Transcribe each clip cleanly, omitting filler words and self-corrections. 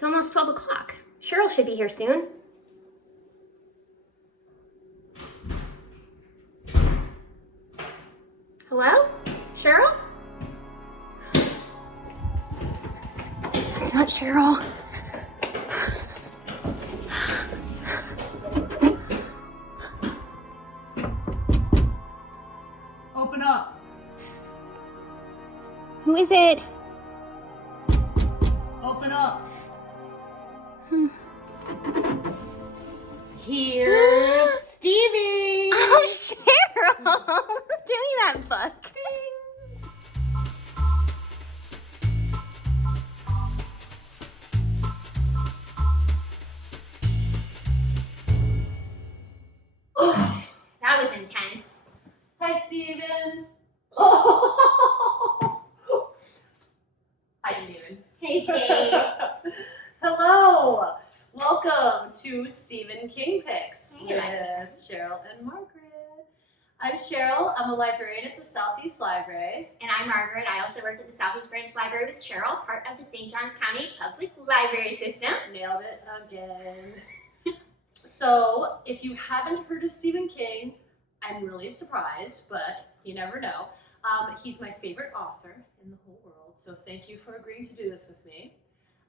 It's almost 12 o'clock. Cheryl should be here soon. Hello? Cheryl? That's not Cheryl. Open up. Who is it? Open up. Here's Stevie. Oh, Cheryl! Give me that book. That was intense. Hi, Steven. Oh. Hi, Steven. Hey, Steve. Hello. Welcome to Stephen King Picks Hey, with Cheryl and Margaret. I'm Cheryl. I'm a librarian at the Southeast Library. And I'm Margaret. I also work at the Southeast Branch Library with Cheryl, part of the St. Johns County Public Library System. Nailed it again. So, if you haven't heard of Stephen King, I'm really surprised, but you never know. He's my favorite author in the whole world, so thank you for agreeing to do this with me.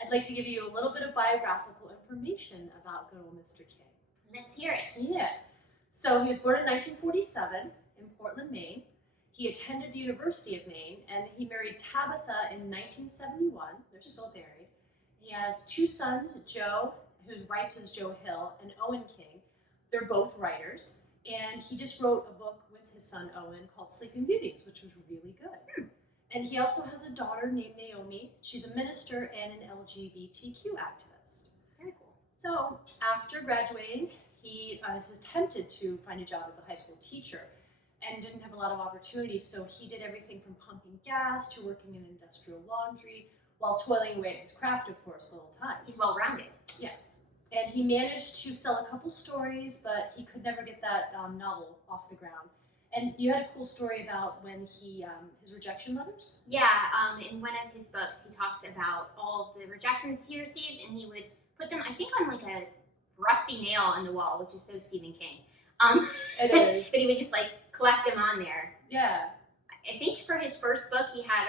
I'd like to give you a little bit of biographical information about good old Mr. King. Let's hear it. Yeah. So he was born in 1947 in Portland, Maine. He attended the University of Maine, and he married Tabitha in 1971. They're still married. He has two sons, Joe, who writes as Joe Hill, and Owen King. They're both writers, and he just wrote a book with his son Owen called Sleeping Beauties, which was really good. And he also has a daughter named Naomi. She's a minister and an LGBTQ activist. Very cool. So after graduating, he is tempted to find a job as a high school teacher and didn't have a lot of opportunities, so he did everything from pumping gas to working in industrial laundry while toiling away at his craft, of course, the whole time. He's well-rounded. Yes. And he managed to sell a couple stories, but he could never get that novel off the ground. And you had a cool story about when he, his rejection letters? Yeah, in one of his books, he talks about all of the rejections he received, and he would put them, I think, on like a rusty nail in the wall, which is so Stephen King. It is. But he would just like collect them on there. Yeah. I think for his first book, he had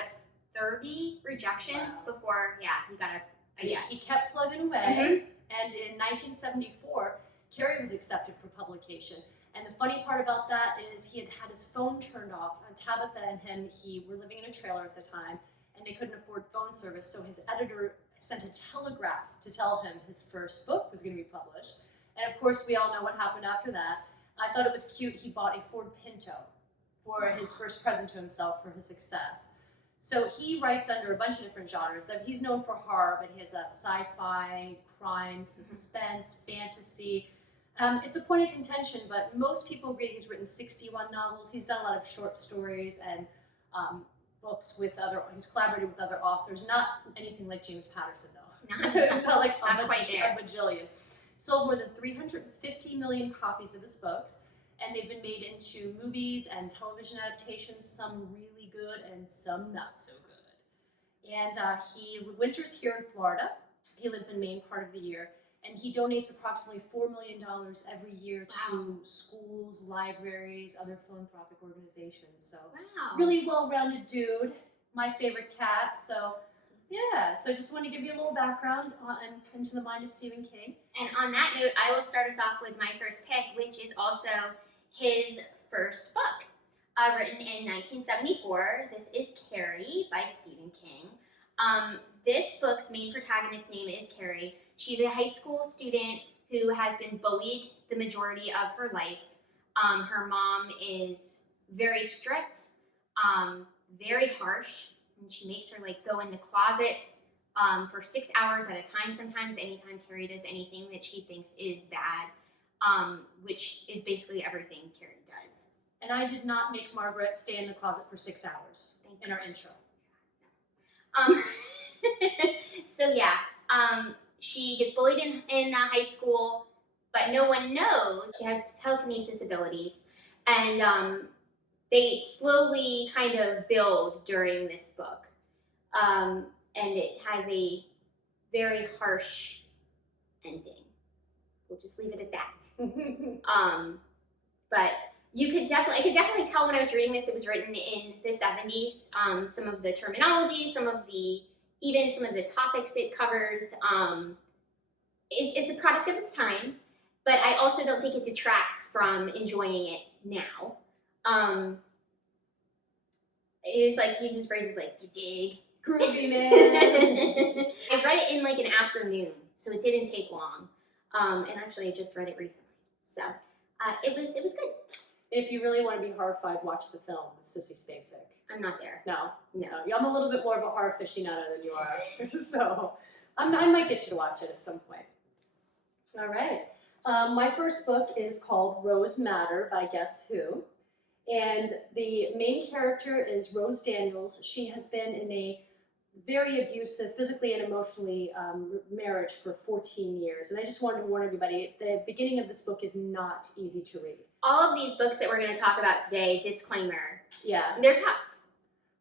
30 rejections before, he got a yes. He kept plugging away. And in 1974, Carrie was accepted for publication. And the funny part about that is he had had his phone turned off. And Tabitha and him, he were living in a trailer at the time, and they couldn't afford phone service. So his editor sent a telegraph to tell him his first book was going to be published. And of course, we all know what happened after that. I thought it was cute. He bought a Ford Pinto for his first present to himself for his success. So he writes under a bunch of different genres. He's known for horror, but he has a sci-fi, crime, suspense, fantasy. It's a point of contention, but most people agree he's written 61 novels. He's done a lot of short stories and books with he's collaborated with other authors. Not anything like James Patterson, though. Not like a bajillion. Sold more than 350 million copies of his books, and they've been made into movies and television adaptations, some really good and some not so good. And he winters here in Florida. He lives in Maine part of the year. And he donates approximately $4 million every year to schools, libraries, other philanthropic organizations. So really well-rounded dude. My favorite cat. So yeah, so I just want to give you a little background into the mind of Stephen King. And on that note, I will start us off with my first pick, which is also his first book. Written in 1974. This is Carrie by Stephen King. This book's main protagonist's name is Carrie. She's a high school student who has been bullied the majority of her life. Her mom is very strict, very harsh, and she makes her like go in the closet for 6 hours at a time sometimes, anytime Carrie does anything that she thinks is bad, which is basically everything Carrie does. And I did not make Margaret stay in the closet for 6 hours in our intro. So yeah, she gets bullied in high school, but no one knows she has telekinesis abilities, and they slowly kind of build during this book, and it has a very harsh ending. We'll just leave it at that. But I could definitely tell when I was reading this, it was written in the 70s. Some of the terminology, even some of the topics it covers, it's a product of its time. But I also don't think it detracts from enjoying it now. It was like uses phrases like "you dig." Groovy, man. I read it in like an afternoon, so it didn't take long. And actually, I just read it recently, so it was good. If you really want to be horrified, watch the film with Sissy Spacek. I'm not there. No. No. I'm a little bit more of a horror aficionado than you are, so I might get you to watch it at some point. All right. My first book is called Rose Matter by Guess Who? And the main character is Rose Daniels. She has been in a very abusive, physically and emotionally, marriage for 14 years. And I just wanted to warn everybody, the beginning of this book is not easy to read. All of these books that we're going to talk about today, disclaimer, Yeah. they're tough.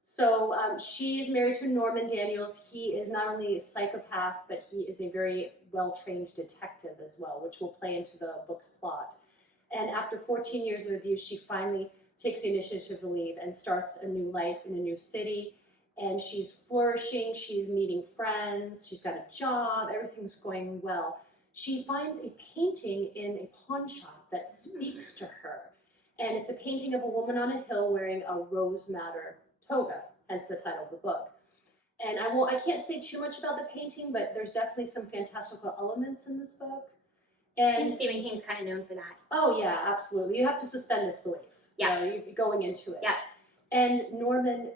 So she's married to Norman Daniels. He is not only a psychopath, but he is a very well-trained detective as well, which will play into the book's plot. And after 14 years of abuse, she finally takes the initiative to leave and starts a new life in a new city. And she's flourishing, she's meeting friends, she's got a job, everything's going well. She finds a painting in a pawn shop that speaks to her. And it's a painting of a woman on a hill wearing a Rose Matter toga, hence the title of the book. And I can't say too much about the painting, but there's definitely some fantastical elements in this book. I think Stephen King's kind of known for that. Oh yeah, absolutely. You have to suspend disbelief. Yeah. You're going into it. Yeah. And Norman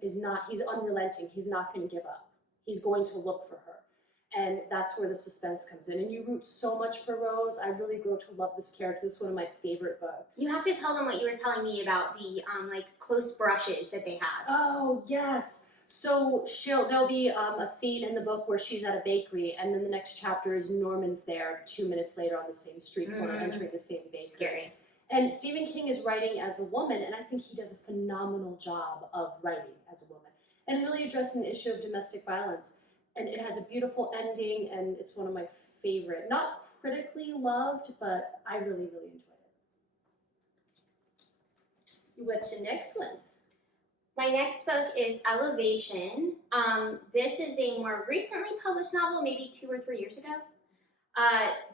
he's unrelenting. He's not going to give up. He's going to look for her. And that's where the suspense comes in. And you root so much for Rose. I really grew to love this character. This is one of my favorite books. You have to tell them what you were telling me about the like close brushes that they have. Oh, yes. So there'll be a scene in the book where she's at a bakery, and then the next chapter is Norman's there 2 minutes later on the same street corner, entering the same bakery. Scary. And Stephen King is writing as a woman, and I think he does a phenomenal job of writing as a woman and really addressing the issue of domestic violence. And it has a beautiful ending, and it's one of my favorite. Not critically loved, but I really, really enjoyed it. What's your next one? My next book is Elevation. This is a more recently published novel, maybe 2 or 3 years ago.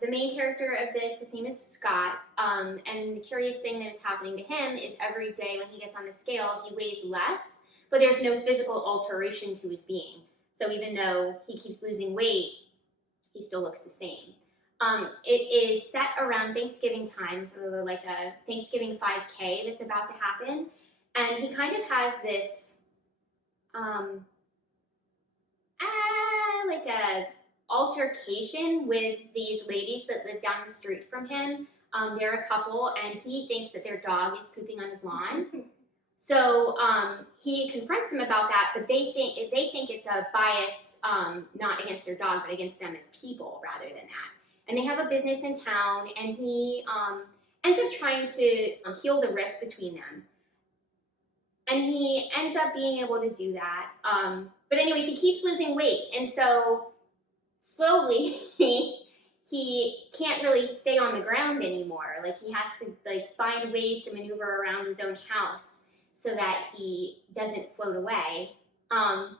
The main character of this, his name is Scott, and the curious thing that is happening to him is every day when he gets on the scale, he weighs less, but there's no physical alteration to his being. So even though he keeps losing weight, he still looks the same. It is set around Thanksgiving time, like a Thanksgiving 5K that's about to happen. And he kind of has this, like a altercation with these ladies that live down the street from him. They're a couple, and he thinks that their dog is pooping on his lawn. So he confronts them about that, but they think it's a bias, not against their dog, but against them as people rather than that. And they have a business in town, and he ends up trying to heal the rift between them. And he ends up being able to do that. But anyways, he keeps losing weight, and so slowly he can't really stay on the ground anymore. Like he has to find ways to maneuver around his own house so that he doesn't float away. I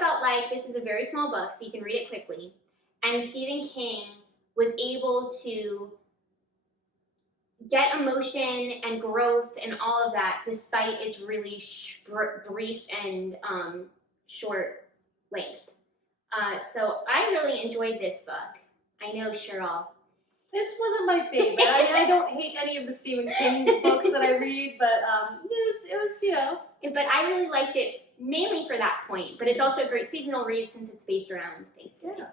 felt like this is a very small book, so you can read it quickly. And Stephen King was able to get emotion and growth and all of that despite its really brief and short length. So I really enjoyed this book. I know, Cheryl. This wasn't my favorite. I mean, I don't hate any of the Stephen King books that I read, but it was, you know. But I really liked it mainly for that point. But it's also a great seasonal read since it's based around Thanksgiving. Yeah.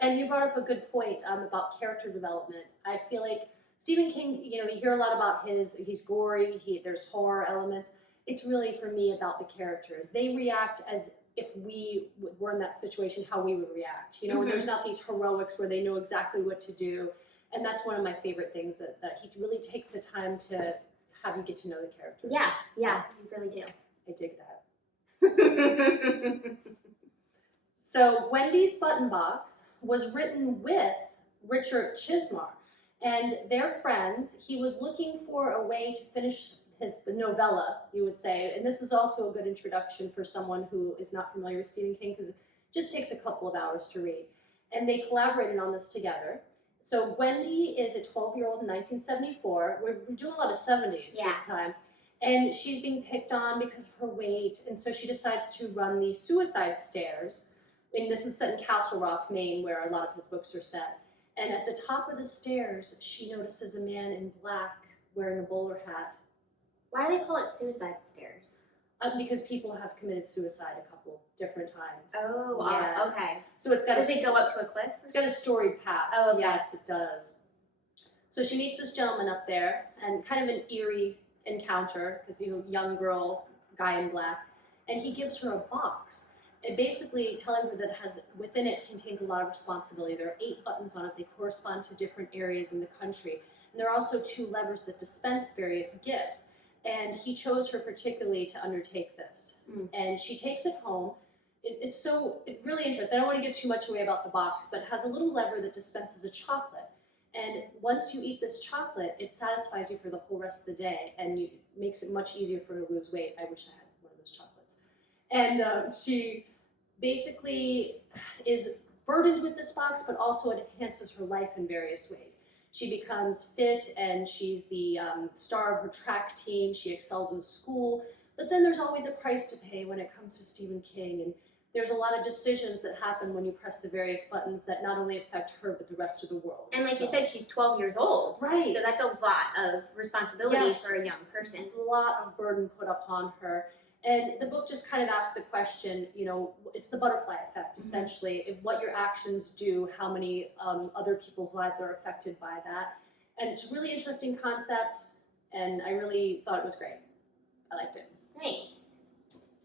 And you brought up a good point about character development. I feel like Stephen King, you hear a lot about he's gory, there's horror elements. It's really, for me, about the characters. They react as if we were in that situation, how we would react. There's not these heroics where they know exactly what to do. And that's one of my favorite things, that he really takes the time to have you get to know the characters. Yeah, you really do. I dig that. So Wendy's Button Box was written with Richard Chismar, and they're friends. He was looking for a way to finish his novella, you would say, and this is also a good introduction for someone who is not familiar with Stephen King because it just takes a couple of hours to read. And they collaborated on this together. So Wendy is a 12-year-old in 1974. We're doing a lot of 70s this time. And she's being picked on because of her weight, and so she decides to run the suicide stairs. And this is set in Castle Rock, Maine, where a lot of his books are set. And at the top of the stairs, she notices a man in black wearing a bowler hat. Why do they call it suicide stairs? Because people have committed suicide a couple different times. Oh, wow. Yes. Okay. So it's got Does it go up to a cliff? It's got a storied past. Oh, okay. Yes, it does. So she meets this gentleman up there, and kind of an eerie encounter, because, you know, young girl, guy in black, and he gives her a box. And basically telling her that it has, within it contains a lot of responsibility. There are 8 buttons on it. They correspond to different areas in the country. And there are also 2 levers that dispense various gifts. And he chose her particularly to undertake this. And she takes it home. It's really interesting. I don't want to give too much away about the box, but it has a little lever that dispenses a chocolate. And once you eat this chocolate, it satisfies you for the whole rest of the day, and it makes it much easier for her to lose weight. I wish I had one of those chocolates. And she basically is burdened with this box, but also it enhances her life in various ways. She becomes fit, and she's the star of her track team. She excels in school, but then there's always a price to pay when it comes to Stephen King, and there's a lot of decisions that happen when you press the various buttons that not only affect her, but the rest of the world. And like you said, she's 12 years old. Right. So that's a lot of responsibility for a young person. A lot of burden put upon her. And the book just kind of asks the question, you know, it's the butterfly effect, essentially. If what your actions do, how many other people's lives are affected by that. And it's a really interesting concept, and I really thought it was great. I liked it. Nice.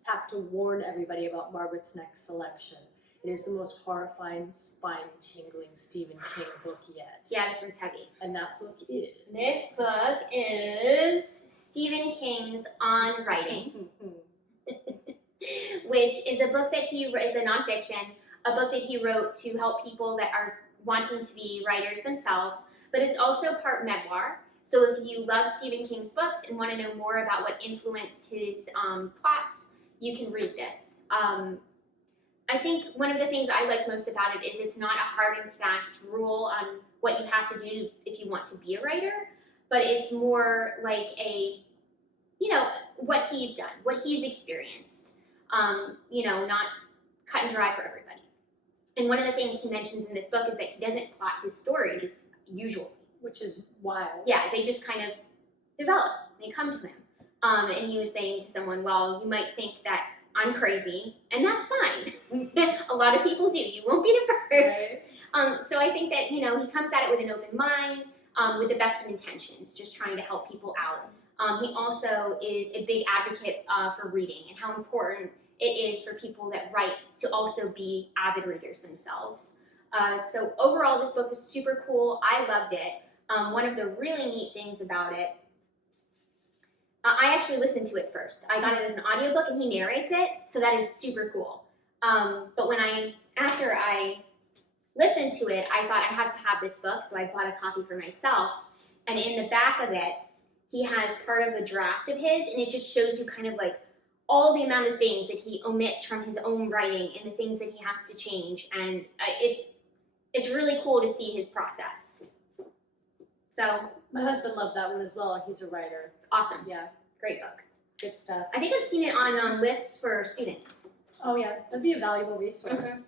Have to warn everybody about Margaret's next selection. It is the most horrifying, spine-tingling Stephen King book yet. Yeah, this one's heavy. And that book is... This book is Stephen King's On Writing, which is a book that it's a nonfiction, a book that he wrote to help people that are wanting to be writers themselves, but it's also part memoir. So if you love Stephen King's books and want to know more about what influenced his plots, you can read this. I think one of the things I like most about it is it's not a hard and fast rule on what you have to do if you want to be a writer, but it's more like a, you know, what he's done, what he's experienced, you know, not cut and dry for everybody. And one of the things he mentions in this book is that he doesn't plot his stories usually. Which is wild. Yeah, they just kind of develop, they come to him. And he was saying to someone, well, you might think that I'm crazy, and that's fine. A lot of people do. You won't be the first. Right. So I think that, you know, he comes at it with an open mind, with the best of intentions, just trying to help people out. He also is a big advocate for reading and how important it is for people that write to also be avid readers themselves. So overall, this book was super cool. I loved it. One of the really neat things about it, I actually listened to it first. I got it as an audiobook and he narrates it, so that is super cool. But after I listened to it, I thought I have to have this book, so I bought a copy for myself. And in the back of it, he has part of a draft of his, and it just shows you kind of like all the amount of things that he omits from his own writing and the things that he has to change. And it's really cool to see his process. So my husband loved that one as well. He's a writer. It's awesome. Yeah. Great book. Good stuff. I think I've seen it on lists for students. Oh yeah, that'd be a valuable resource.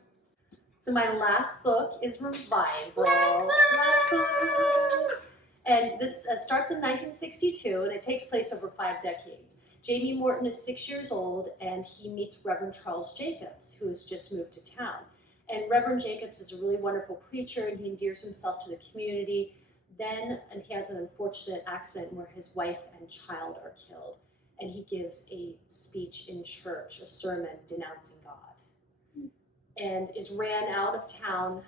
So my last book is Revival. Last book. And this starts in 1962, and it takes place over 5 decades. Jamie Morton is 6 years old, and he meets Reverend Charles Jacobs, who has just moved to town. And Reverend Jacobs is a really wonderful preacher, and he endears himself to the community. Then, and he has an unfortunate accident where his wife and child are killed, and he gives a speech in church, a sermon denouncing God, and is ran out of town,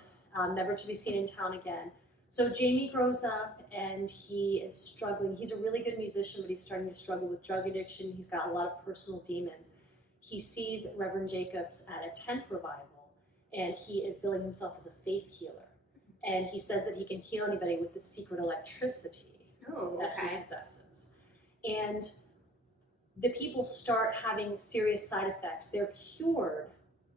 never to be seen in town again. So Jamie grows up, and he is struggling. He's a really good musician, but he's starting to struggle with drug addiction. He's got a lot of personal demons. He sees Reverend Jacobs at a tent revival, and he is billing himself as a faith healer. And he says that he can heal anybody with the secret electricity Oh, that he okay. possesses. And the people start having serious side effects. They're cured,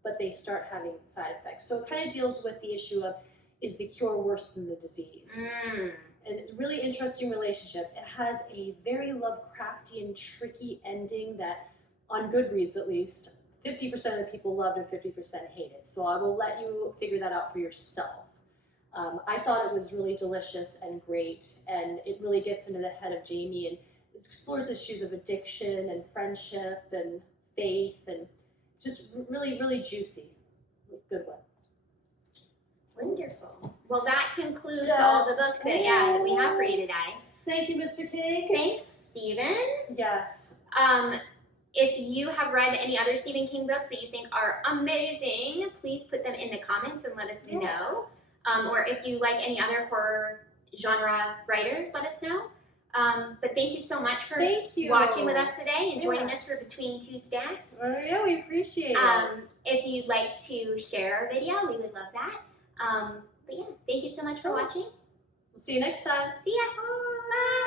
but they start having side effects. So it kind of deals with the issue of, is the cure worse than the disease? Mm. And it's a really interesting relationship. It has a very Lovecraftian, tricky ending that, on Goodreads at least, 50% of the people loved and 50% hated. So I will let you figure that out for yourself. I thought it was really delicious and great, and it really gets into the head of Jamie and explores issues of addiction and friendship and faith, and just really, really juicy. Good one. Wonderful. Well, that concludes all the books that we have for you today. Thank you, Mr. King. Thanks, Stephen. Yes. If you have read any other Stephen King books that you think are amazing, please put them in the comments and let us know. Or if you like any other horror genre writers, let us know. But thank you so much for watching with us today and joining us for Between Two Stacks. Oh, yeah, we appreciate it. If you'd like to share our video, we would love that. But yeah, thank you so much for watching. We'll see you next time. See ya. Bye.